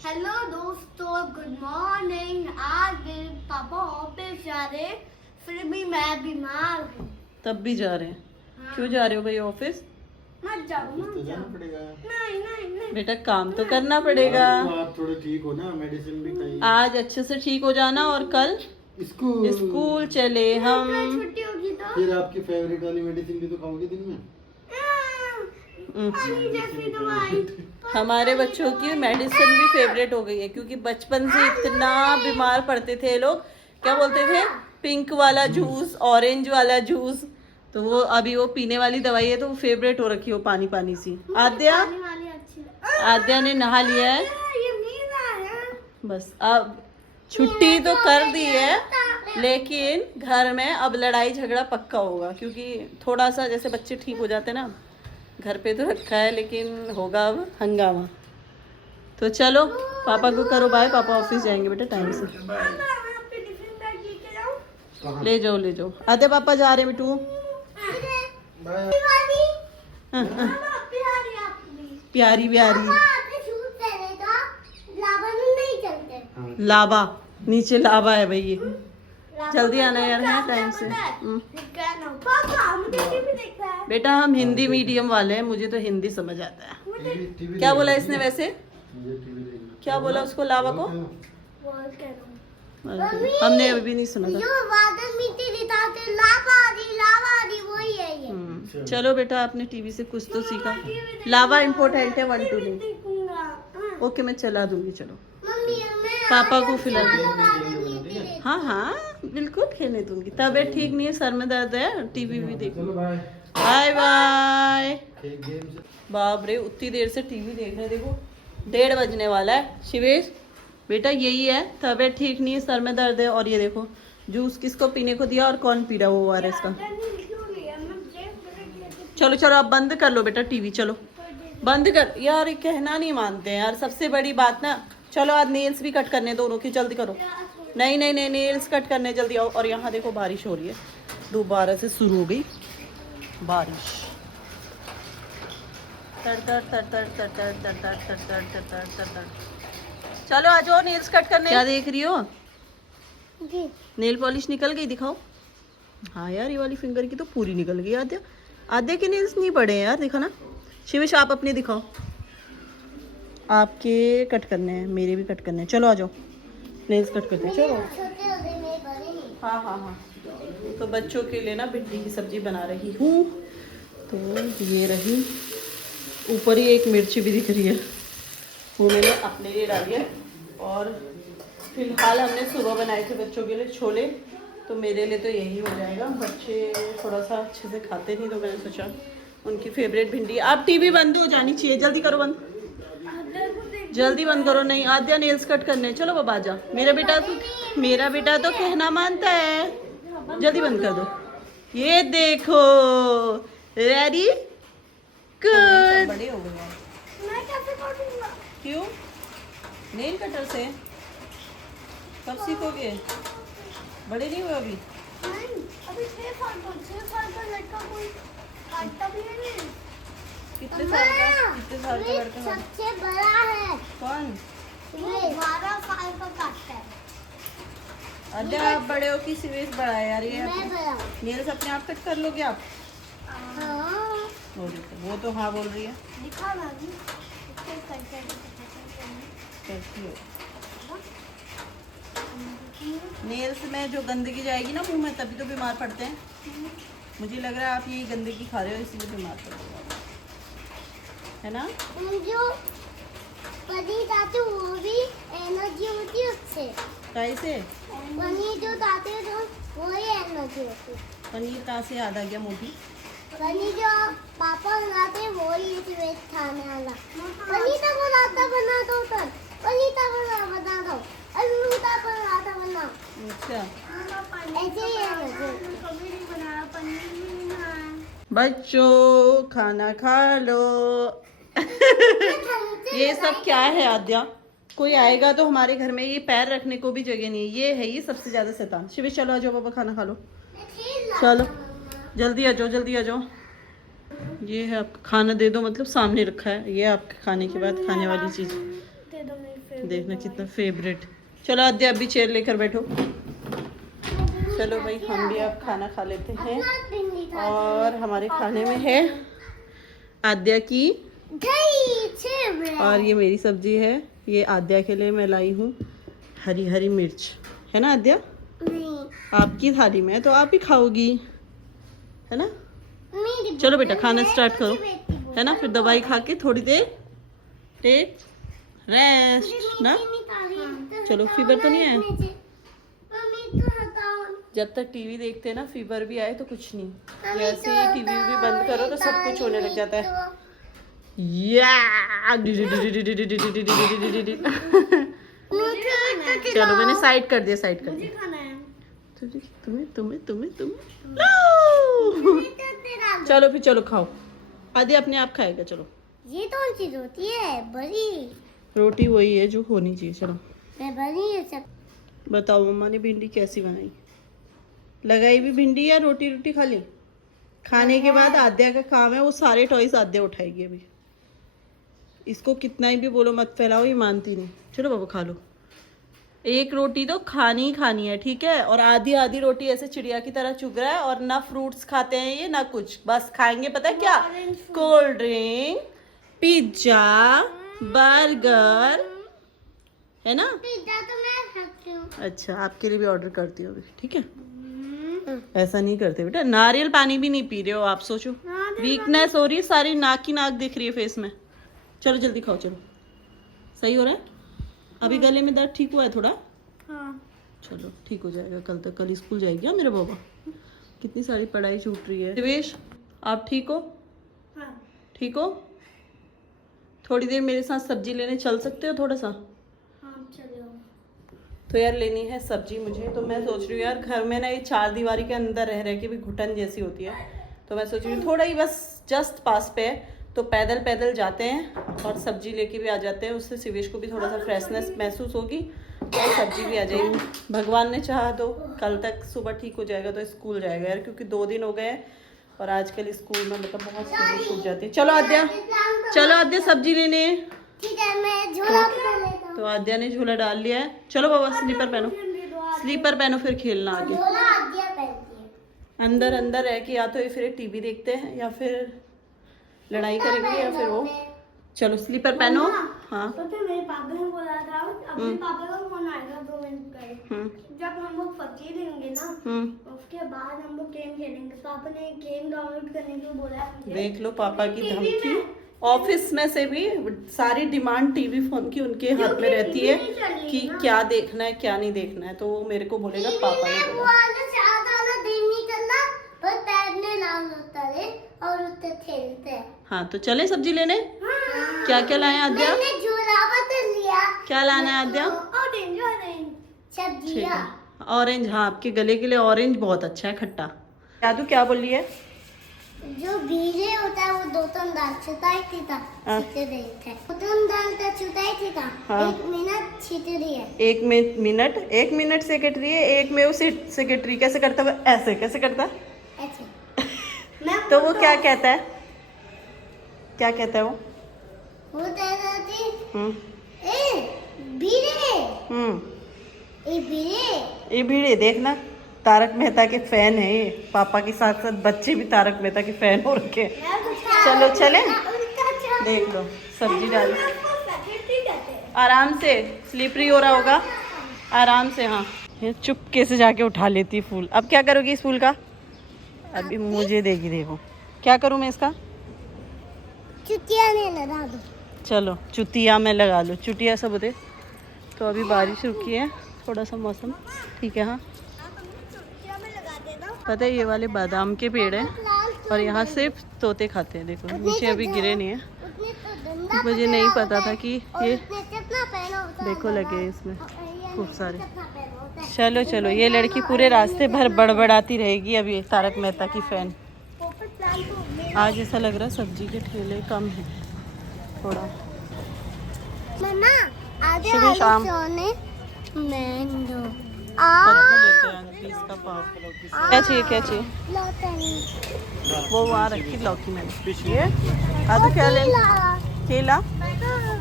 Hello दोस्तों, good morning. आज मेरे पापा ऑफिस जा रहे हैं, फिर भी मैं बीमार हूँ। तब भी जा रहे हैं? हाँ। क्यों जा रहे हो भाई ऑफिस? मत जाओ, तो मत जाना जाओ। पड़ेगा। नहीं नहीं नहीं। बेटा काम तो करना पड़ेगा। आप थोड़े ठीक हो ना, मेडिसिन भी खाइए। आज अच्छे से ठीक हो जाना और कल स्कूल चले हम। कल छुट्टी होगी तो फिर आपकी फेवरेट वाली मेडिसिन भी तो खाओगे दिन में। पानी जैसी दवाई। हमारे बच्चों की मेडिसिन भी फेवरेट हो गई है, क्योंकि बचपन से इतना बीमार पड़ते थे लोग। क्या बोलते थे? पिंक वाला जूस, ऑरेंज वाला जूस। तो वो अभी वो पीने वाली दवाई है तो वो फेवरेट हो रखी है, वो पानी पानी सी। आद्या पानी वाली अच्छी। आद्या ने नहा लिया है। ये नींद आया। बस अब छुट्टी तो कर दी है, लेकिन घर में अब लड़ाई झगड़ा पक्का होगा, क्योंकि थोड़ा सा जैसे बच्चे ठीक हो जाते ना। घर पे तो रखा है लेकिन होगा अब हंगामा। तो चलो पापा को करो बाय, पापा ऑफिस जाएंगे बेटा टाइम से। कहाँ? ले जाओ ले जाओ। आधे पापा जा रहे हैं बेटू। बाय। हाँ, हाँ। प्यारी प्यारी हाँ। लावा, नीचे लावा है भाई। ये जल्दी आना यार, है टाइम से। बेटा हम हिंदी मीडियम वाले हैं, मुझे तो हिंदी समझ आता है। टीवी क्या बोला इसने वैसे? मुझे टीवी देखना। क्या बोला उसको लावा को? मम्मी, हमने अभी नहीं सुना था। जो बादल मिट्टी दिखाते लावा वही है ये। चलो बेटा आपने टीवी से कुछ तो सीखा। लावा इम्पोर्टेंट है, 1 2 नहीं। ओके मैं चला दूंगी। चलो मम्मी, मैं पापा को फिलहाल ठीक है। हाँ हाँ बिल्कुल खेलने दूंगी। तबीयत ठीक नहीं है, सर में दर्द है, टीवी भी देखो। चलो बाय। Bye bye. एक गेम से बाप रे उतनी देर से टीवी देख रहे हैं, देखो 1:30 बजने वाला है। शिवेश बेटा यही है, तबीयत ठीक नहीं है, सर में दर्द है। और ये देखो जूस किसको पीने को दिया और कौन पी रहा है वो ORS का। चलो चलो अब बंद कर लो बेटा टीवी। चलो बंद कर यार, ये कहना नहीं मानते हैं यार। सबसे बड़ी बात ना, चलो आज नेल्स भी कट करने दोनों की, जल्दी करो। नहीं नहीं नहीं नेल्स कट करने जल्दी आओ। और यहाँ देखो बारिश हो रही है, दोबारा से शुरू हो गई बारिश। तर तर तर तर तर तर तर तर तर तर तर तर तर तर। चलो आ जाओ नेल्स कट करने। क्या देख रही हो? नेल पॉलिश निकल गई, दिखाओ। हाँ यार ये वाली फिंगर की तो पूरी निकल गई। आद्या आद्या के नेल्स नहीं पड़े हैं यार, दिखा ना। शिवेश आप अपने दिखाओ। आपके कट करने हैं, मेरे भी कट करने हैं। चलो आ जाओ नेल्स कट करते हैं। चलो हाँ हाँ हाँ। तो बच्चों के लिए ना भिंडी की सब्जी बना रही हूँ। तो ये रही, ऊपर ही एक मिर्ची भी दिख रही है, वो मैंने अपने लिए डाली है। और फिलहाल हमने सुबह बनाए थे बच्चों के लिए छोले, तो मेरे लिए तो यही हो जाएगा। बच्चे थोड़ा सा अच्छे से खाते नहीं, तो मैंने सोचा उनकी फेवरेट भिंडी। आप टीवी बंद हो जानी चाहिए, जल्दी करो बंद, जल्दी बंद करो। नहीं आद्या नेल्स कट करने। चलो बाबा जा। मेरा बेटा तो कहना मानता है। जल्दी बंद कर दो। ये देखो रेडी गुड। बड़े हो गए हैं। मैं कैसे करूँगा? क्यों? नेल कटर से कब सीखोगे? बड़े नहीं हुए अभी? नहीं, अभी 6 साल का लड़का कोई काटता भी नहीं है। कितने साल का लड़का? सबसे बड़ा है कौन? वो 12 साल का काटता है। अद्या आप बड़े हो कि सिवेश बड़ा है यार? ये मैं बड़ा। नेल्स अपने आप कट कर लोगे आप? हाँ, वो देखो वो तो हाँ बोल रही है। दिखा भाभी। इसको करके कैसी हो? नेल्स में जो गंदगी जाएगी ना मुंह में, तभी तो बीमार पड़ते हैं। मुझे लग रहा है आप यही गंदगी खा रहे हो, इसलिए बीमार पड़ रहे हो, है ना? जो पनीर खाते हो वो भी एनर्जी होती है उससे। कैसे? पनीर जो खाते हो तो वही एनर्जी होती है। पनीर कहाँ से याद आ गया मोटी? पनीर जो पापा बनाते हैं वही वेज खाने वाला। पनीर तो बना दो तो पनीर तो बना दो, आलू का पराठा बना। अच्छा ऐसे ही है मुझे। कभी नहीं बनाया पनीर नहीं बनाया। बच्चों खाना खा लो। ये सब क्या है आद्या? कोई आएगा तो हमारे घर में ये पैर रखने को भी जगह नहीं है। ये है ये सबसे ज्यादा शैतान। शिवेश चलो आ जाओ बाबा खाना खा लो। चलो जल्दी आ जाओ जल्दी आ जाओ। ये है आपका खाना, दे दो मतलब सामने रखा है। ये आपके खाने के बाद खाने वाली चीज। दे दो मेरी देखना कितना फेवरेट। चलो आद्या अभी चेयर लेकर बैठो। चलो भाई हम भी अब खाना खा लेते हैं और हमारे खाने में है आद्या की और ये मेरी सब्जी है। ये आद्या के लिए मैं लाई हूँ हरी हरी मिर्च, है ना आद्या? आपकी थाली में है तो आप ही खाओगी, है ना? चलो बेटा खाना स्टार्ट करो, है ना? फिर दवाई खा के थोड़ी देर टेक रेस्ट ना। चलो फीवर तो नहीं आया? जब तक टीवी देखते हैं ना फीवर भी आए तो कुछ नहीं, जैसे ही टीवी भी बंद करो तो सब कुछ होने लग जाता है। चलो मैंने साइड कर दिया, साइड कर दिया। तुम्हें तुम्हें तुम्हें तुम्हें चलो फिर चलो खाओ। आदि अपने आप खाएगा। चलो ये कौन सी रोटी है? बड़ी रोटी वही है जो होनी चाहिए। चलो मैं बड़ी है सब। बताओ मम्मा ने भिंडी कैसी बनाई? लगाई भी भिंडी या रोटी रोटी खा ली? खाने के बाद आद्या का काम है वो सारे टॉयज आद्या उठाएगी अभी। इसको कितना ही भी बोलो मत फैलाओ, ये मानती नहीं। चलो बाबू खा लो। एक रोटी तो खानी ही खानी है, ठीक है? और आधी आधी रोटी ऐसे चिड़िया की तरह चुग रहा है और ना फ्रूट्स खाते हैं ये ना कुछ, बस खाएंगे पता है क्या? कोल्ड ड्रिंक, पिज्जा, बर्गर, है ना? पिज्जा तो मैं खाती हूँ। अच्छा आपके लिए भी ऑर्डर करती हूँ अभी, ठीक है? ऐसा नहीं करते बेटा, नारियल पानी भी नहीं पी रहे हो आप। सोचो वीकनेस हो रही है सारी, नाक की नाक दिख रही है फेस में। चलो जल्दी खाओ। चलो सही हो रहा है अभी? गले में दर्द ठीक हुआ है थोड़ा? हाँ। चलो ठीक हो जाएगा कल तक। कल स्कूल जाएगी हाँ मेरे बाबा? कितनी सारी पढ़ाई छूट रही है। दिवेश आप ठीक हो? हाँ। ठीक हो? थोड़ी देर मेरे साथ सब्जी लेने चल सकते हो थोड़ा सा? हाँ चलो। तो यार लेनी है सब्जी मुझे, तो मैं सोच रही हूँ यार घर में ना ये चार दीवारी के अंदर रह रह के भी घुटन जैसी होती है, तो मैं सोच रही हूँ थोड़ा ही बस जस्ट पास पे है तो पैदल पैदल जाते हैं और सब्जी लेके भी आ जाते हैं। उससे सिवेश को भी थोड़ा सा फ्रेशनेस महसूस होगी और सब्जी भी आ जाएगी। भगवान ने चाहा तो कल तक सुबह ठीक हो जाएगा तो स्कूल जाएगा यार, क्योंकि 2 दिन हो गए हैं और आजकल स्कूल में मतलब बहुत सब्जी छूट जाती है। चलो आद्या, चलो आद्या सब्जी लेने। ठीक है मैं झोला बना लेता हूँ। तो आद्या ने झोला डाल लिया है। चलो बाबा स्लीपर पहनो, स्लीपर पहनो फिर खेलना आगे। झोला आद्या पहनती है। अंदर अंदर रह के या तो फिर टीवी देखते हैं या फिर लड़ाई करेंगे या फिर वो। चलो स्लीपर पहनो। हाँ पता है मेरे पापा ने बोला था अपने पापा का फोन आएगा 2 मिनट पहले, जब हम लोग पबजी लेंगे ना उसके बाद हम लोग गेम खेलेंगे। पापा ने गेम डाउनलोड करने के लिए बोला है। देख लो पापा की धमकी। ऑफिस में से भी सारी डिमांड टीवी फोन की उनके हाथ में रहती है कि क्या देखना है क्या नहीं देखना है, तो वो मेरे को बोलेगा पापा ने बोला। और उससे खेलते हैं। हाँ तो चले सब्जी लेने। हाँ। क्या क्या लाए आद्या? मैंने झोला बदल लिया। क्या लाना है आद्या? ऑरेंज ऑरेंज ठीक सब्जियाँ। है ऑरेंज। हाँ आपके गले के लिए ऑरेंज बहुत अच्छा है, खट्टा। यादू क्या बोल रही है? जो बीजे होता है वो 2 टन दाल छुटाई थी था छीटे रही थे। 2 टन दाल का छुटाई थी था। हाँ। 1 मिनट छीटे रही है। 1 मिनट सेक्रेटरी है। एक में वो सेक्रेटरी कैसे करता है? ऐसे कैसे करता है? ऐसे। तो वो क्या कहता है? क्या कहता है वो? वो कहता थी ए बीरे ए बीरे। ये भीड़े देखना तारक मेहता के फैन है ये। पापा के साथ साथ बच्चे भी तारक मेहता के फैन हो रखे हैं। चलो चले देख लो सब्जी डाल आराम से। स्लीपरी हो रहा होगा आराम से। हाँ ये चुपके से जाके उठा लेती फूल। अब क्या करोगी इस फूल का? अभी मुझे देगी। देखो क्या करूँ मैं इसका? चुटिया ने लगा दो। चलो चुतिया में लगा लो। चुटिया सब होते। तो अभी बारिश रुकी है, थोड़ा सा मौसम ठीक है। हाँ पता है ये वाले बादाम के पेड़ हैं और यहाँ सिर्फ तोते खाते हैं। देखो नीचे अभी गिरे नहीं है। मुझे नहीं पता था कि ये देखो लगे इसमें खूब सारे। चलो चलो ये लड़की पूरे रास्ते भर बड़बड़ाती रहेगी अभी तारक मेहता की फैन। आज ऐसा लग रहा है सब्जी के ठेले कम है थोड़ा। मम्मा आगे सुबह शाम मैंगो क्या चाहिए? क्या चाहिए? वो वहाँ रखी लौकी मैंने। ये आदू क्या ले? केला।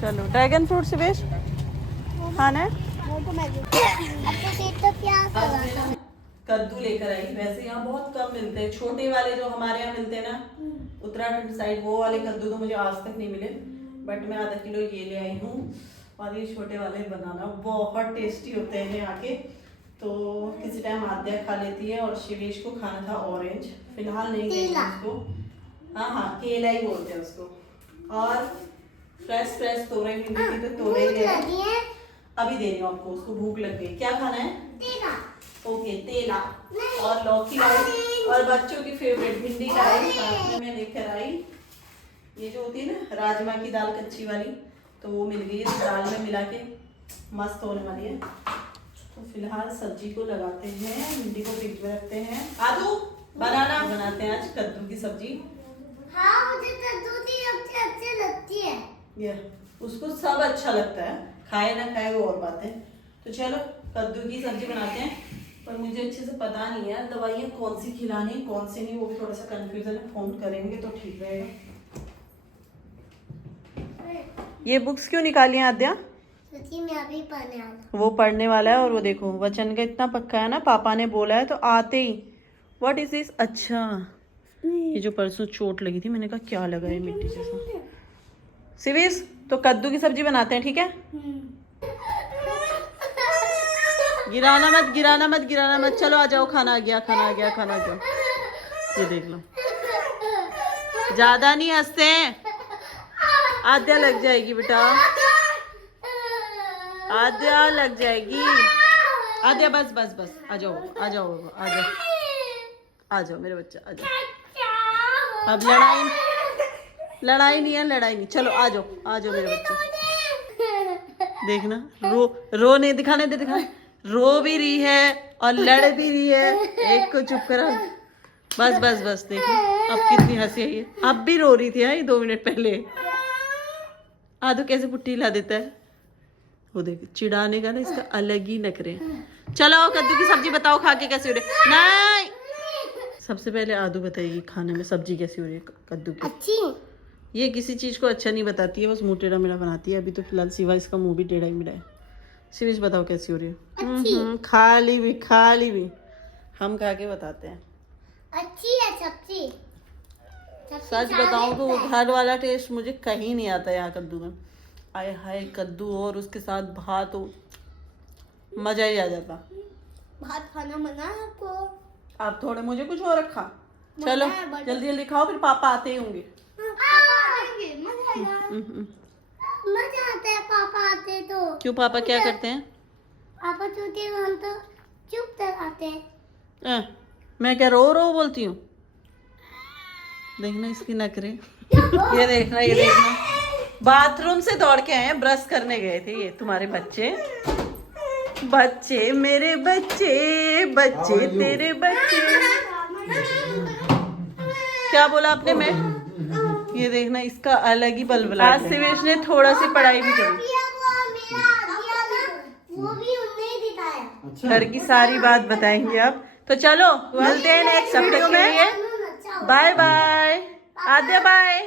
चलो ड्रैगन फ्रूट सिवेश खाना है? तो क्या अब मैं ना कद्दू लेकर आई। वैसे यहाँ बहुत कम मिलते हैं, छोटे वाले जो हमारे यहाँ मिलते हैं ना उत्तराखंड साइड, वो वाले कद्दू तो मुझे आज तक नहीं मिले। बट मैं आधा किलो ये ले आई हूँ, और ये छोटे वाले बनाना बहुत टेस्टी होते हैं यहाँ के। तो किसी टाइम आद्या खा लेती है, और शिवेश को खाना था ऑरेंज, फिलहाल नहीं देती उसको। हाँ हाँ, केला ही बोलते हैं उसको। और फ्रेश तोरई भिंडी की तो तोरई ले आई। अभी दे रही हूँ आपको, उसको भूख लग गई। क्या खाना है? तेला। ओके, तेला। और लौकी लाई, और बच्चों की फेवरेट भिंडी लाई। साथ में मैं लेकर आई ये जो होती है ना राजमा की दाल कच्ची वाली, तो वो मिल गई है, दाल में मिला के मस्त होने वाली है। तो फिलहाल सब्जी को लगाते हैं, भिंडी को फ्रिज में रखते हैं। आदू बनाना बनाते हैं आज कद्दू की सब्जी। हाँ, मुझे कद्दू की सब्जी अच्छी लगती है। ये उसको सब अच्छा लगता है, खाए ना खाए वो और बात है। तो चलो कद्दू की सब्जी बनाते हैं। पर मुझे अच्छे से पता नहीं है दवाइयाँ कौन सी खिलानी कौन सी नहीं, वो भी थोड़ा सा कंफ्यूजन है। फोन करेंगे तो ठीक रहेगा। ये बुक्स क्यों निकाली हैं आद्या? सच्ची में अभी पढ़ने वाला। वो पढ़ने वाला है, और वो देखो वचन का इतना पक्का है ना, पापा ने बोला है तो आते ही। What is this? अच्छा, ये जो परसों चोट लगी थी, मैंने कहा क्या लगा है मिट्टी जैसा। सिविस, तो कद्दू की सब्जी बनाते हैं, ठीक है? गिराना मत। चलो आ जाओ, खाना आ गया। ये देख लो, ज्यादा नहीं हंसते हैं, आद्या लग जाएगी बेटा, आद्या लग जाएगी। आद्या बस आ जाओ मेरे बच्चा, आ जाओ। अब लड़ाई नहीं, चलो आ जाओ मेरे बच्चे। देखना, रो नहीं, दिखाने रो भी रही है और लड़ भी रही है। एक को चुप करा, बस देखो अब कितनी हंसी आई है। अब भी रो रही थी 2 मिनट पहले। आदू कैसे पुट्टी ला देता है, वो देख, चिढ़ाने का ना इसका अलग ही नखरे। चलो कद्दू की सब्जी बताओ खा के कैसी हो रही है। नहीं, सबसे पहले आदू बताइए खाने में सब्जी कैसी हो रही है कद्दू की। अच्छी। ये किसी चीज को अच्छा नहीं बताती है, बस मुंह टेढ़ा मेढ़ा बनाती है। अभी तो फिलहाल सिवा इसका मुंह भी टेढ़ा ही मेढ़ा है। सिविस बताओ कैसी हो रही है? खाली भी हम खा के बताते हैं। अच्छी है सब्जी। सच बताऊं तो वो घर वाला टेस्ट मुझे कहीं नहीं आता यहाँ कद्दू में। आए हाय, कद्दू और उसके साथ भात हो, मजा ही आ जाता। भात खाना मना है आपको? आप थोड़े मुझे कुछ और रखा। चलो जल्दी खाओ, फिर पापा आते ही होंगे। मजा आता है पापा आते तो। क्यों, पापा क्या करते हैं? पापा छूते हम तो चुप आते हैं। मैं क्या रो बोलती हूँ? देखना इसकी नखरे। ये देखना बाथरूम से दौड़ के आए हैं, ब्रश करने गए थे ये तुम्हारे बच्चे मेरे बच्चे तेरे बच्चे। क्या बोला आपने? मैं ये देखना इसका अलग ही बलबला। आज सिवेश ने थोड़ा सी पढ़ाई भी करी, वो भी उन्हें ही दिखाया। घर की सारी बात बताएंगे अब। तो चलो मिलते हैं नेक्स्ट वीडियो में। बाय बाय आद्या, बाय।